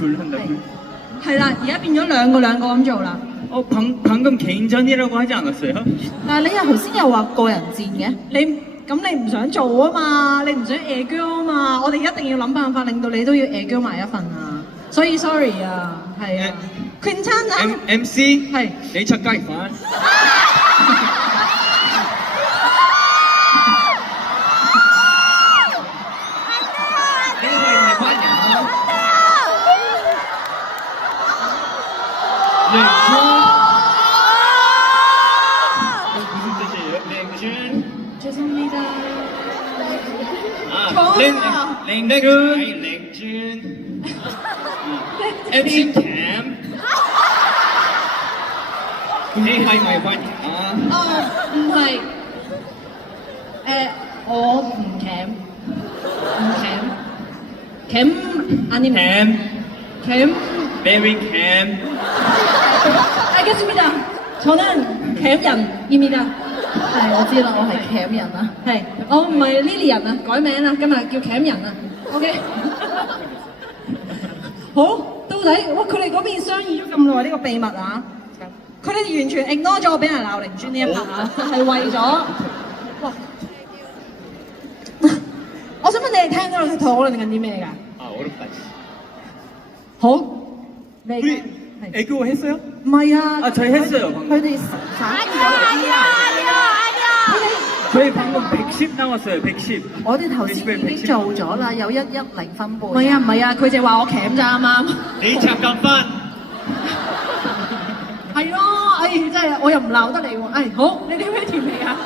둘 한다. 둘. 係啦，而家變咗兩個咁做啦。 방금 개인전이라고 하지 않았어요? 但係你又頭先又話個人戰嘅，你唔想做啊嘛，你唔想 air girl 啊嘛，我哋一定要諗辦法令到你都要 air girl 埋一份啊。所以 sorry 啊，係啊。Quinton 啊 MC 係你出街反。죄송합니다. 랭준 MC Cam 你係咪歡迎啊？唔係，我唔camp 아니면 camp Very Cam 알겠습니다. 저는 camr연입니다. 係我知啦，我係鉗人啊。係，我唔係 Lily 人啊，改名啦，今日叫 Cam 人啊。OK。好，到底哇佢哋嗰邊商議咗咁耐呢個秘密啊，佢哋完全 ignore 咗我俾人鬧靈尊呢一 part 啊，就係為咗哇。我想問你哋聽到佢討論緊啲咩㗎？ 어렵다. 好，你 우리 애교 했어요? 唔係啊， 아 저희 했어요 방금. 佢哋散저희 방금 110 나왔어요 110. 我哋頭先已經做咗啦，有110分貝。唔係啊，佢就話我鉗咋啱啱。你잠깐만. 係咯，哎，真係我又唔鬧得你喎。哎，好，你哋 ready未啊？